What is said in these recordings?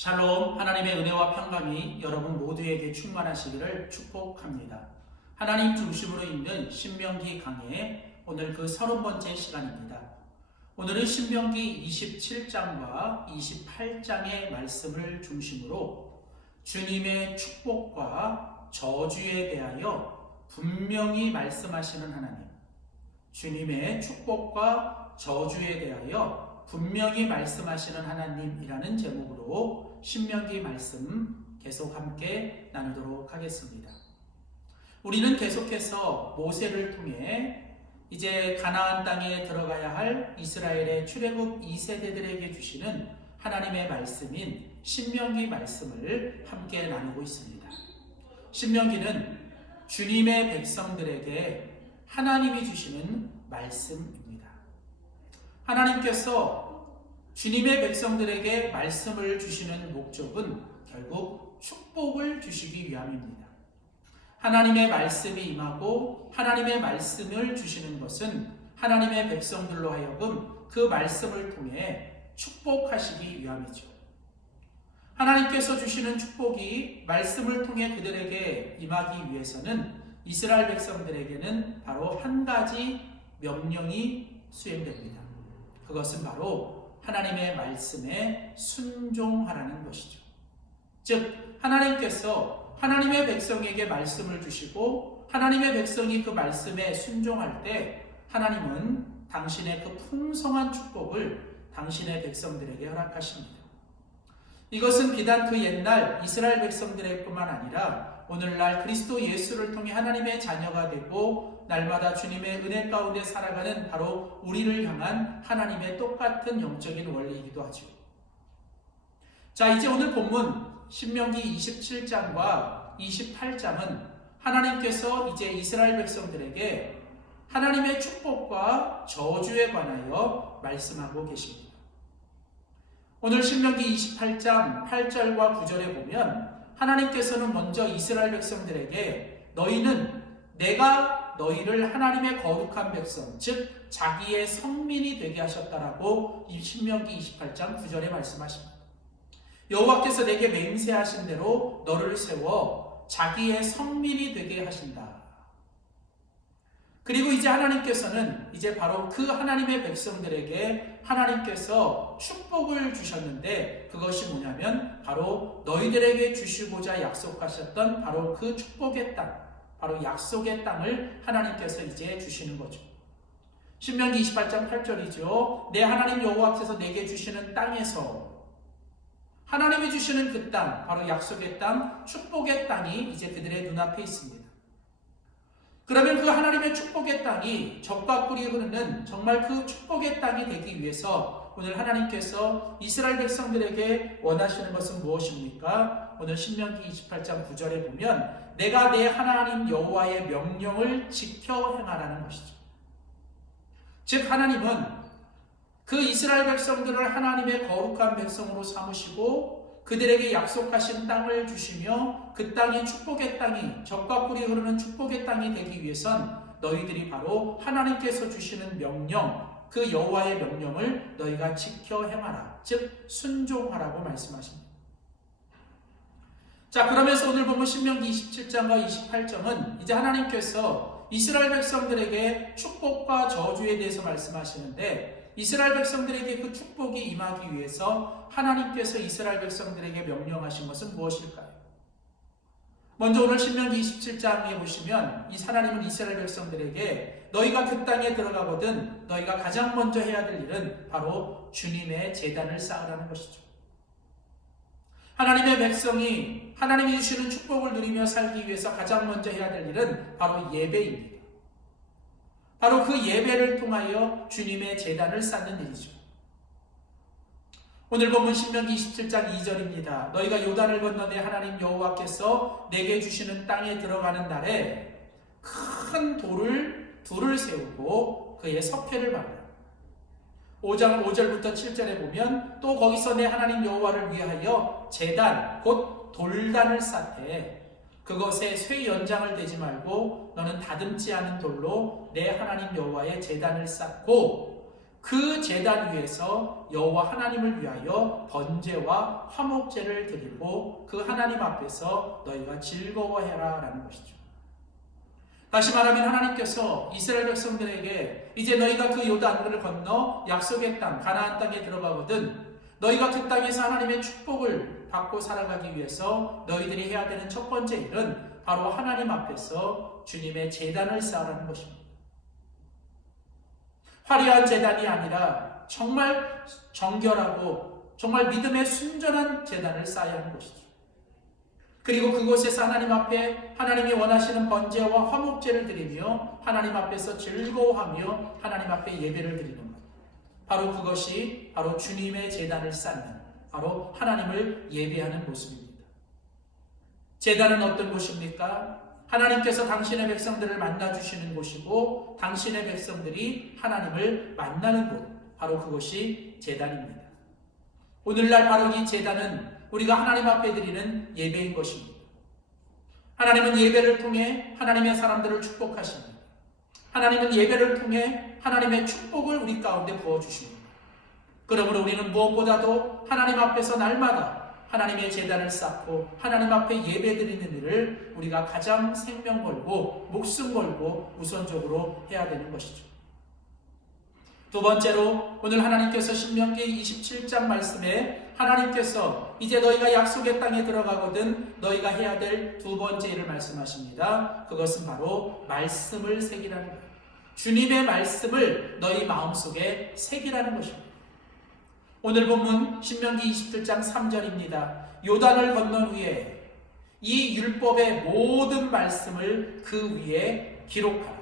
샬롬, 하나님의 은혜와 평강이 여러분 모두에게 충만하시기를 축복합니다. 하나님 중심으로 있는 신명기 강해 오늘 그 30번째 시간입니다. 오늘은 신명기 27장과 28장의 말씀을 중심으로 주님의 축복과 저주에 대하여 분명히 말씀하시는 하나님, 주님의 축복과 저주에 대하여 분명히 말씀하시는 하나님이라는 제목으로 신명기 말씀 계속 함께 나누도록 하겠습니다. 우리는 계속해서 모세를 통해 이제 가나안 땅에 들어가야 할 이스라엘의 출애굽 2세대들에게 주시는 하나님의 말씀인 신명기 말씀을 함께 나누고 있습니다. 신명기는 주님의 백성들에게 하나님이 주시는 말씀입니다. 하나님께서 주님의 백성들에게 말씀을 주시는 목적은 결국 축복을 주시기 위함입니다. 하나님의 말씀이 임하고 하나님의 말씀을 주시는 것은 하나님의 백성들로 하여금 그 말씀을 통해 축복하시기 위함이죠. 하나님께서 주시는 축복이 말씀을 통해 그들에게 임하기 위해서는 이스라엘 백성들에게는 바로 한 가지 명령이 수행됩니다. 그것은 바로 하나님의 말씀에 순종하라는 것이죠. 즉 하나님께서 하나님의 백성에게 말씀을 주시고 하나님의 백성이 그 말씀에 순종할 때 하나님은 당신의 그 풍성한 축복을 당신의 백성들에게 허락하십니다. 이것은 비단 그 옛날 이스라엘 백성들뿐만 아니라 오늘날 그리스도 예수를 통해 하나님의 자녀가 되고 날마다 주님의 은혜 가운데 살아가는 바로 우리를 향한 하나님의 똑같은 영적인 원리이기도 하죠. 자, 이제 오늘 본문 신명기 27장과 28장은 하나님께서 이제 이스라엘 백성들에게 하나님의 축복과 저주에 관하여 말씀하고 계십니다. 오늘 신명기 28장 8절과 9절에 보면 하나님께서는 먼저 이스라엘 백성들에게 너희는 내가 너희를 하나님의 거룩한 백성, 즉 자기의 성민이 되게 하셨다라고 신명기 28장 9절에 말씀하십니다. 여호와께서 내게 맹세하신 대로 너를 세워 자기의 성민이 되게 하신다. 그리고 이제 하나님께서는 이제 바로 그 하나님의 백성들에게 하나님께서 축복을 주셨는데 그것이 뭐냐면 바로 너희들에게 주시고자 약속하셨던 바로 그 축복의 땅, 바로 약속의 땅을 하나님께서 이제 주시는 거죠. 신명기 28장 8절이죠. 내 하나님 여호와께서 내게 주시는 땅에서 하나님이 주시는 그 땅, 바로 약속의 땅, 축복의 땅이 이제 그들의 눈앞에 있습니다. 그러면 그 하나님의 축복의 땅이 젖과 꿀이 흐르는 정말 그 축복의 땅이 되기 위해서 오늘 하나님께서 이스라엘 백성들에게 원하시는 것은 무엇입니까? 오늘 신명기 28장 9절에 보면 내가 내 하나님 여호와의 명령을 지켜 행하라는 것이죠. 즉 하나님은 그 이스라엘 백성들을 하나님의 거룩한 백성으로 삼으시고 그들에게 약속하신 땅을 주시며 그 땅이 축복의 땅이 젖과 꿀이 흐르는 축복의 땅이 되기 위해선 너희들이 바로 하나님께서 주시는 명령, 그 여호와의 명령을 너희가 지켜 행하라, 즉 순종하라고 말씀하십니다. 자, 그러면서 오늘 보면 신명기 27장과 28장은 이제 하나님께서 이스라엘 백성들에게 축복과 저주에 대해서 말씀하시는데 이스라엘 백성들에게 그 축복이 임하기 위해서 하나님께서 이스라엘 백성들에게 명령하신 것은 무엇일까요? 먼저 오늘 신명기 27장에 보시면 이 하나님은 이스라엘 백성들에게 너희가 그 땅에 들어가거든 너희가 가장 먼저 해야 될 일은 바로 주님의 제단을 쌓으라는 것이죠. 하나님의 백성이 하나님이 주시는 축복을 누리며 살기 위해서 가장 먼저 해야 될 일은 바로 예배입니다. 바로 그 예배를 통하여 주님의 제단을 쌓는 일이죠. 오늘 본문 신명기 27장 2절입니다. 너희가 요단을 건너 내 하나님 여호와께서 내게 주시는 땅에 들어가는 날에 큰 둘을 세우고 그의 석회를 박으라. 5장 5절부터 7절에 보면 또 거기서 내 하나님 여호와를 위하여 제단 곧 돌단을 쌓되 그것에 쇠 연장을 대지 말고 너는 다듬지 않은 돌로 내 하나님 여호와의 제단을 쌓고 그 제단 위에서 여호와 하나님을 위하여 번제와 화목제를 드리고 그 하나님 앞에서 너희가 즐거워해라 라는 것이죠. 다시 말하면 하나님께서 이스라엘 백성들에게 이제 너희가 그 요단강을 건너 약속의 땅 가나안 땅에 들어가거든 너희가 그 땅에서 하나님의 축복을 받고 살아가기 위해서 너희들이 해야 되는 첫 번째 일은 바로 하나님 앞에서 주님의 제단을 쌓으라는 것입니다. 화려한 제단이 아니라 정말 정결하고 정말 믿음에 순전한 제단을 쌓아야 하는 것이죠. 그리고 그곳에서 하나님 앞에 하나님이 원하시는 번제와 화목제를 드리며 하나님 앞에서 즐거워하며 하나님 앞에 예배를 드리는 것. 바로 그것이 바로 주님의 제단을 쌓는 바로 하나님을 예배하는 모습입니다. 제단은 어떤 곳입니까? 하나님께서 당신의 백성들을 만나주시는 곳이고 당신의 백성들이 하나님을 만나는 곳, 바로 그것이 제단입니다. 오늘날 바로 이 제단은 우리가 하나님 앞에 드리는 예배인 것입니다. 하나님은 예배를 통해 하나님의 사람들을 축복하십니다. 하나님은 예배를 통해 하나님의 축복을 우리 가운데 부어주십니다. 그러므로 우리는 무엇보다도 하나님 앞에서 날마다 하나님의 제단을 쌓고 하나님 앞에 예배드리는 일을 우리가 가장 생명 걸고 목숨 걸고 우선적으로 해야 되는 것이죠. 두 번째로 오늘 하나님께서 신명기 27장 말씀에 하나님께서 이제 너희가 약속의 땅에 들어가거든 너희가 해야 될 두 번째 일을 말씀하십니다. 그것은 바로 말씀을 새기라는 거예요. 주님의 말씀을 너희 마음속에 새기라는 것입니다. 오늘 본문 신명기 27장 3절입니다. 요단을 건넌 후에 이 율법의 모든 말씀을 그 위에 기록하라.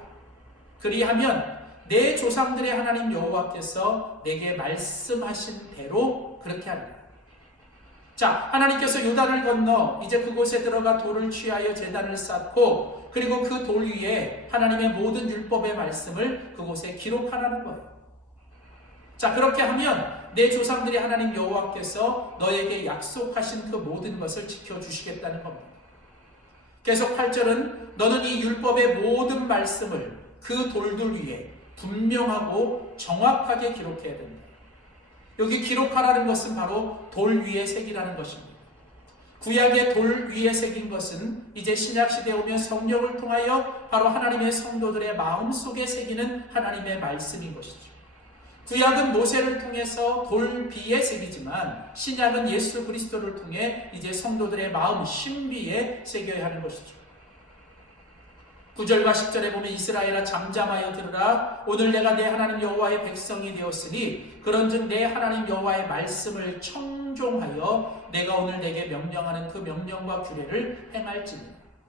그리하면 내 조상들의 하나님 여호와께서 내게 말씀하신 대로 그렇게 하리라. 자, 하나님께서 요단을 건너 이제 그곳에 들어가 돌을 취하여 제단을 쌓고 그리고 그 돌 위에 하나님의 모든 율법의 말씀을 그곳에 기록하라는 거예요. 자, 그렇게 하면 내 조상들이 하나님 여호와께서 너에게 약속하신 그 모든 것을 지켜주시겠다는 겁니다. 계속 8절은 너는 이 율법의 모든 말씀을 그 돌들 위에 분명하고 정확하게 기록해야 된다. 여기 기록하라는 것은 바로 돌 위에 새기라는 것입니다. 구약의 돌 위에 새긴 것은 이제 신약시대에 오면 성령을 통하여 바로 하나님의 성도들의 마음속에 새기는 하나님의 말씀인 것이죠. 구약은 모세를 통해서 돌비에 새기지만 신약은 예수 그리스도를 통해 이제 성도들의 마음 신비에 새겨야 하는 것이죠. 9절과 10절에 보면 이스라엘아 잠잠하여 들으라. 오늘 내가 내 하나님 여호와의 백성이 되었으니 그런즉 내 하나님 여호와의 말씀을 청종하여 내가 오늘 내게 명령하는 그 명령과 규례를 행할지니.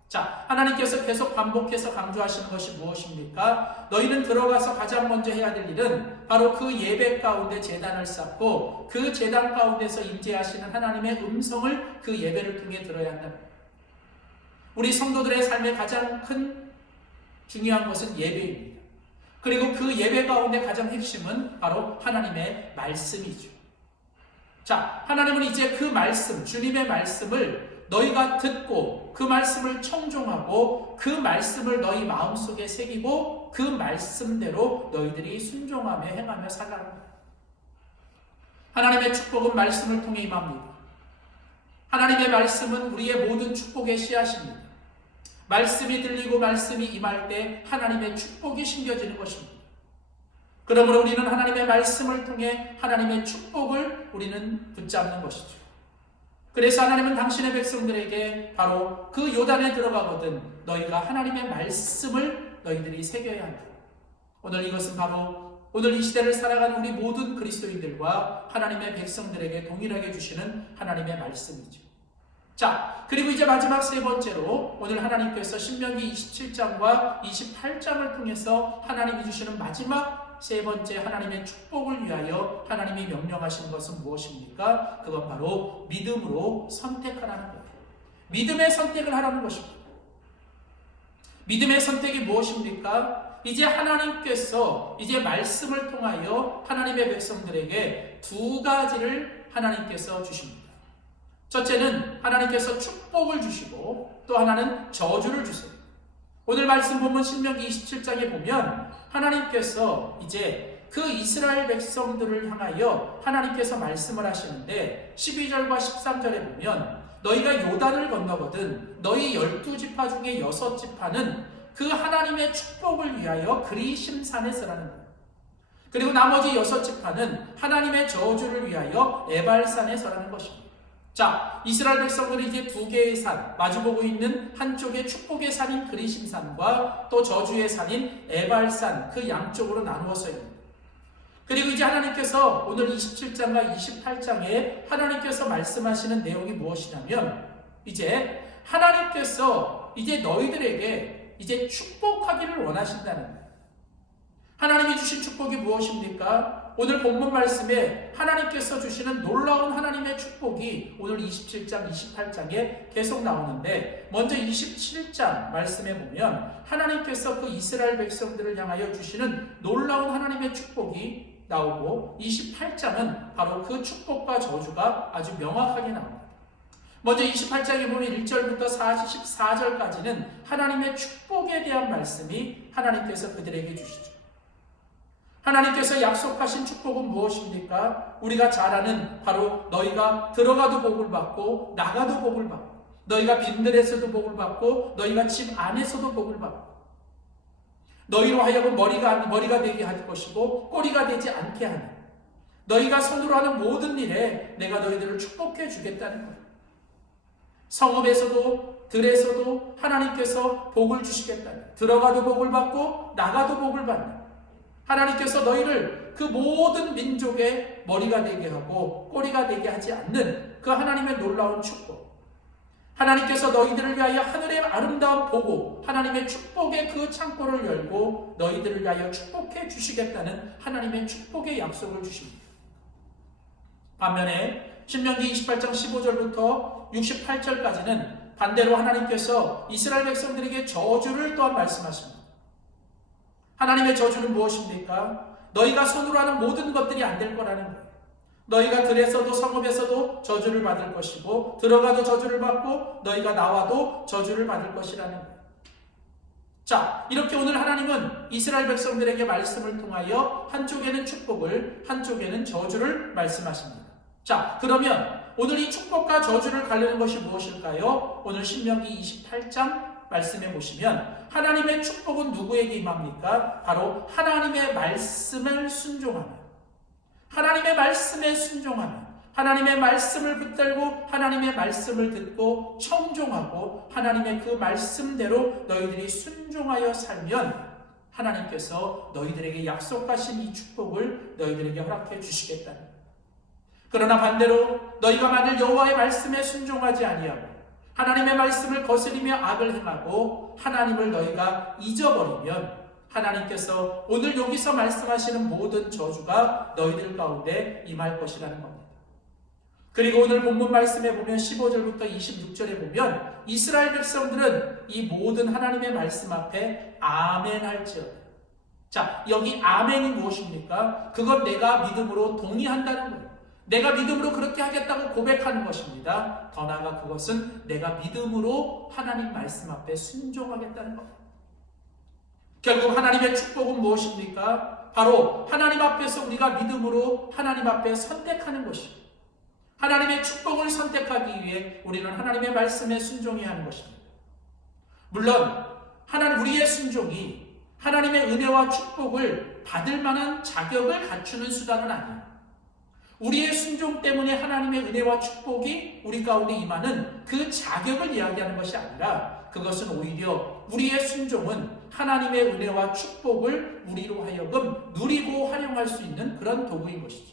자, 하나님께서 계속 반복해서 강조하시는 것이 무엇입니까? 너희는 들어가서 가장 먼저 해야 될 일은 바로 그 예배 가운데 제단을 쌓고 그 제단 가운데서 임재하시는 하나님의 음성을 그 예배를 통해 들어야 한다. 우리 성도들의 삶의 가장 큰 중요한 것은 예배입니다. 그리고 그 예배 가운데 가장 핵심은 바로 하나님의 말씀이죠. 자, 하나님은 이제 그 말씀, 주님의 말씀을 너희가 듣고 그 말씀을 청종하고 그 말씀을 너희 마음속에 새기고 그 말씀대로 너희들이 순종하며 행하며 살라는 거예요. 하나님의 축복은 말씀을 통해 임합니다. 하나님의 말씀은 우리의 모든 축복의 씨앗입니다. 말씀이 들리고 말씀이 임할 때 하나님의 축복이 심겨지는 것입니다. 그러므로 우리는 하나님의 말씀을 통해 하나님의 축복을 우리는 붙잡는 것이죠. 그래서 하나님은 당신의 백성들에게 바로 그 요단에 들어가거든 너희가 하나님의 말씀을 너희들이 새겨야 한다. 오늘 이것은 바로 오늘 이 시대를 살아가는 우리 모든 그리스도인들과 하나님의 백성들에게 동일하게 주시는 하나님의 말씀이죠. 자, 그리고 이제 마지막 세 번째로 오늘 하나님께서 신명기 27장과 28장을 통해서 하나님이 주시는 마지막 세 번째 하나님의 축복을 위하여 하나님이 명령하신 것은 무엇입니까? 그건 바로 믿음으로 선택하라는 거예요. 믿음의 선택을 하라는 것입니다. 믿음의 선택이 무엇입니까? 이제 하나님께서 이제 말씀을 통하여 하나님의 백성들에게 두 가지를 하나님께서 주십니다. 첫째는 하나님께서 축복을 주시고 또 하나는 저주를 주세요. 오늘 말씀 보면 신명기 27장에 보면 하나님께서 이제 그 이스라엘 백성들을 향하여 하나님께서 말씀을 하시는데 12절과 13절에 보면 너희가 요단을 건너거든 너희 12지파 중에 6지파는 그 하나님의 축복을 위하여 그리심산에 서라는 거예요. 그리고 나머지 6지파는 하나님의 저주를 위하여 에발산에 서라는 것입니다. 자, 이스라엘 백성들이 이제 두 개의 산, 마주보고 있는 한쪽에 축복의 산인 그리심산과 또 저주의 산인 에발산, 그 양쪽으로 나누어서 있습니다. 그리고 이제 하나님께서 오늘 27장과 28장에 하나님께서 말씀하시는 내용이 무엇이냐면 이제 하나님께서 이제 너희들에게 이제 축복하기를 원하신다는 거예요. 하나님이 주신 축복이 무엇입니까? 오늘 본문 말씀에 하나님께서 주시는 놀라운 하나님의 축복이 오늘 27장, 28장에 계속 나오는데 먼저 27장 말씀에 보면 하나님께서 그 이스라엘 백성들을 향하여 주시는 놀라운 하나님의 축복이 나오고 28장은 바로 그 축복과 저주가 아주 명확하게 나옵니다. 먼저 28장에 보면 1절부터 44절까지는 하나님의 축복에 대한 말씀이 하나님께서 그들에게 주시죠. 하나님께서 약속하신 축복은 무엇입니까? 우리가 잘 아는 바로 너희가 들어가도 복을 받고 나가도 복을 받고 너희가 빈들에서도 복을 받고 너희가 집 안에서도 복을 받고 너희로 하여금 머리가 되게 할 것이고 꼬리가 되지 않게 하는 너희가 손으로 하는 모든 일에 내가 너희들을 축복해 주겠다는 거예요. 성읍에서도 들에서도 하나님께서 복을 주시겠다는 들어가도 복을 받고 나가도 복을 받는 하나님께서 너희를 그 모든 민족의 머리가 되게 하고 꼬리가 되게 하지 않는 그 하나님의 놀라운 축복. 하나님께서 너희들을 위하여 하늘의 아름다운 보고 하나님의 축복의 그 창고를 열고 너희들을 위하여 축복해 주시겠다는 하나님의 축복의 약속을 주십니다. 반면에 신명기 28장 15절부터 68절까지는 반대로 하나님께서 이스라엘 백성들에게 저주를 또한 말씀하십니다. 하나님의 저주는 무엇입니까? 너희가 손으로 하는 모든 것들이 안 될 거라는 거예요. 너희가 들에서도 성읍에서도 저주를 받을 것이고 들어가도 저주를 받고 너희가 나와도 저주를 받을 것이라는 거예요. 자, 이렇게 오늘 하나님은 이스라엘 백성들에게 말씀을 통하여 한쪽에는 축복을 한쪽에는 저주를 말씀하십니다. 자, 그러면 오늘 이 축복과 저주를 가르는 것이 무엇일까요? 오늘 신명기 28장 말씀해 보시면 하나님의 축복은 누구에게 임합니까? 바로 하나님의 말씀을 순종하는 하나님의 말씀에 순종하는 하나님의 말씀을 붙들고 하나님의 말씀을 듣고 청종하고 하나님의 그 말씀대로 너희들이 순종하여 살면 하나님께서 너희들에게 약속하신 이 축복을 너희들에게 허락해 주시겠다는 거예요. 그러나 반대로 너희가 만일 여호와의 말씀에 순종하지 아니하고 하나님의 말씀을 거스리며 악을 행하고 하나님을 너희가 잊어버리면 하나님께서 오늘 여기서 말씀하시는 모든 저주가 너희들 가운데 임할 것이라는 겁니다. 그리고 오늘 본문 말씀에 보면 15절부터 26절에 보면 이스라엘 백성들은 이 모든 하나님의 말씀 앞에 아멘 할지어다. 자, 여기 아멘이 무엇입니까? 그건 내가 믿음으로 동의한다는 거예요. 내가 믿음으로 그렇게 하겠다고 고백하는 것입니다. 더 나아가 그것은 내가 믿음으로 하나님 말씀 앞에 순종하겠다는 겁니다. 결국 하나님의 축복은 무엇입니까? 바로 하나님 앞에서 우리가 믿음으로 하나님 앞에 선택하는 것입니다. 하나님의 축복을 선택하기 위해 우리는 하나님의 말씀에 순종해야 하는 것입니다. 물론 우리의 순종이 하나님의 은혜와 축복을 받을 만한 자격을 갖추는 수단은 아니에요. 우리의 순종 때문에 하나님의 은혜와 축복이 우리 가운데 임하는 그 자격을 이야기하는 것이 아니라 그것은 오히려 우리의 순종은 하나님의 은혜와 축복을 우리로 하여금 누리고 활용할 수 있는 그런 도구인 것이죠.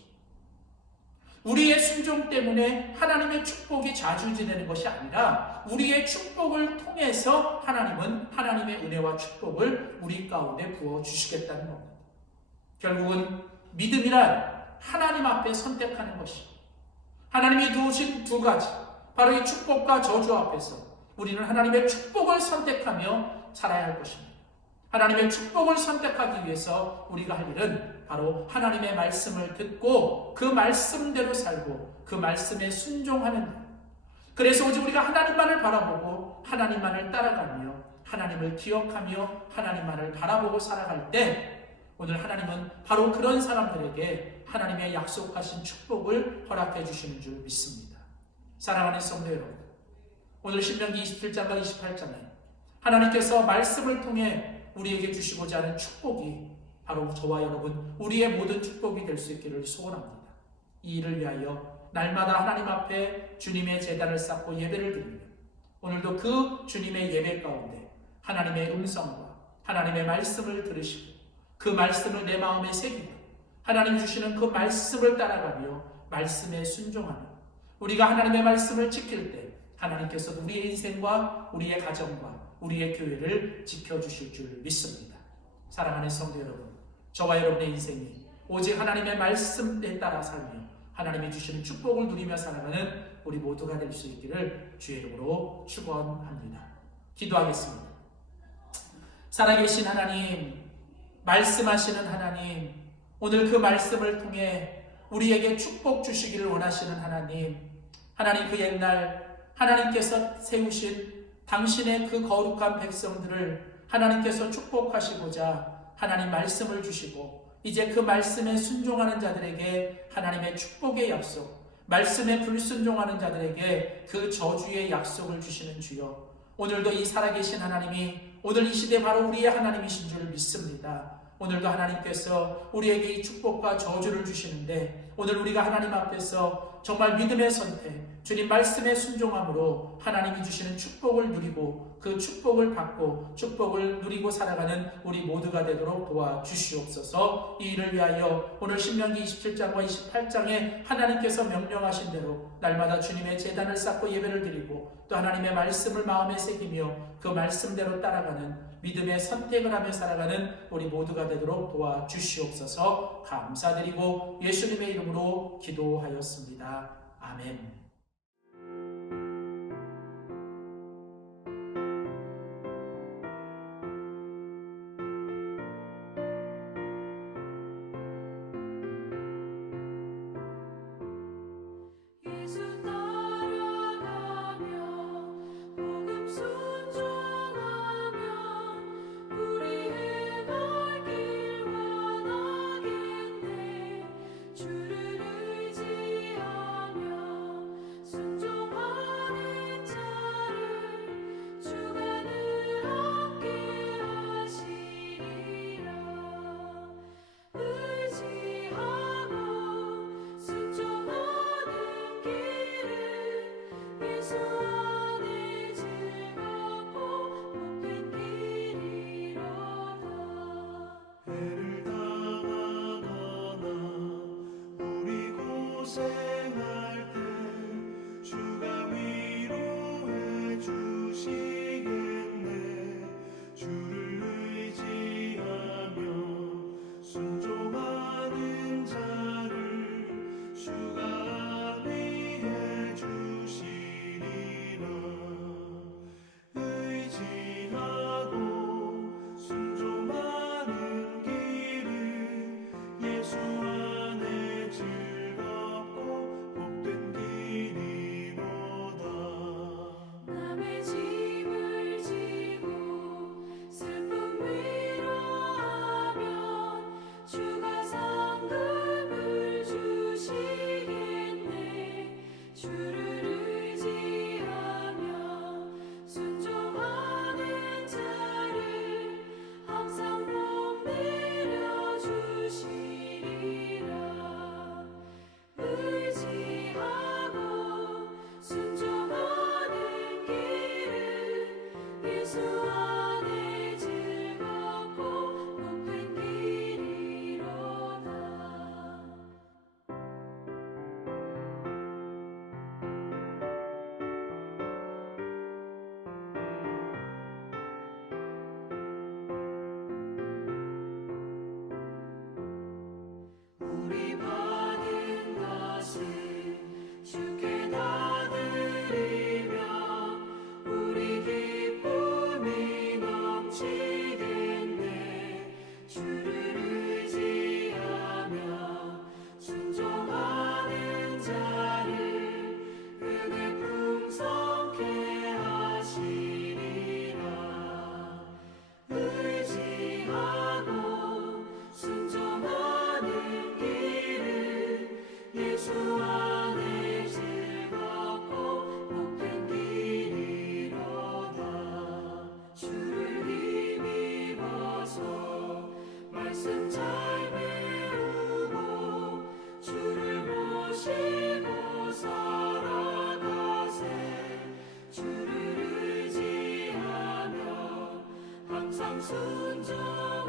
우리의 순종 때문에 하나님의 축복이 좌지우지되는 것이 아니라 우리의 축복을 통해서 하나님은 하나님의 은혜와 축복을 우리 가운데 부어주시겠다는 겁니다. 결국은 믿음이란 하나님 앞에 선택하는 것입니다. 하나님이 두신 두 가지, 바로 이 축복과 저주 앞에서 우리는 하나님의 축복을 선택하며 살아야 할 것입니다. 하나님의 축복을 선택하기 위해서 우리가 할 일은 바로 하나님의 말씀을 듣고 그 말씀대로 살고 그 말씀에 순종하는 것. 그래서 오직 우리가 하나님만을 바라보고 하나님만을 따라가며 하나님을 기억하며 하나님만을 바라보고 살아갈 때 오늘 하나님은 바로 그런 사람들에게 하나님의 약속하신 축복을 허락해 주시는 줄 믿습니다. 사랑하는 성도 여러분, 오늘 신명기 27장과 28장에 하나님께서 말씀을 통해 우리에게 주시고자 하는 축복이 바로 저와 여러분, 우리의 모든 축복이 될 수 있기를 소원합니다. 이 일을 위하여 날마다 하나님 앞에 주님의 제단을 쌓고 예배를 드리며 오늘도 그 주님의 예배 가운데 하나님의 음성과 하나님의 말씀을 들으시고 그 말씀을 내 마음에 새기고 하나님 주시는 그 말씀을 따라가며 말씀에 순종하며 우리가 하나님의 말씀을 지킬 때 하나님께서 우리의 인생과 우리의 가정과 우리의 교회를 지켜주실 줄 믿습니다. 사랑하는 성도 여러분, 저와 여러분의 인생이 오직 하나님의 말씀에 따라 살며 하나님이 주시는 축복을 누리며 살아가는 우리 모두가 될 수 있기를 주의 이름으로 축원합니다. 기도하겠습니다. 살아계신 하나님, 말씀하시는 하나님, 오늘 그 말씀을 통해 우리에게 축복 주시기를 원하시는 하나님, 하나님 그 옛날 하나님께서 세우신 당신의 그 거룩한 백성들을 하나님께서 축복하시고자 하나님 말씀을 주시고 이제 그 말씀에 순종하는 자들에게 하나님의 축복의 약속, 말씀에 불순종하는 자들에게 그 저주의 약속을 주시는 주여, 오늘도 이 살아계신 하나님이 오늘 이 시대 바로 우리의 하나님이신 줄 믿습니다. 오늘도 하나님께서 우리에게 이 축복과 저주를 주시는데 오늘 우리가 하나님 앞에서 정말 믿음의 선택, 주님 말씀에 순종함으로 하나님이 주시는 축복을 누리고 그 축복을 받고 축복을 누리고 살아가는 우리 모두가 되도록 도와주시옵소서. 이 일을 위하여 오늘 신명기 27장과 28장에 하나님께서 명령하신 대로 날마다 주님의 제단을 쌓고 예배를 드리고 또 하나님의 말씀을 마음에 새기며 그 말씀대로 따라가는 믿음의 선택을 하며 살아가는 우리 모두가 되도록 도와주시옵소서. 감사드리고 예수님의 이름으로 기도하였습니다. 아멘. 예수 안에 즐겁고 복된 길 모시고 살아가세 주를 의지하며 항상 순종하며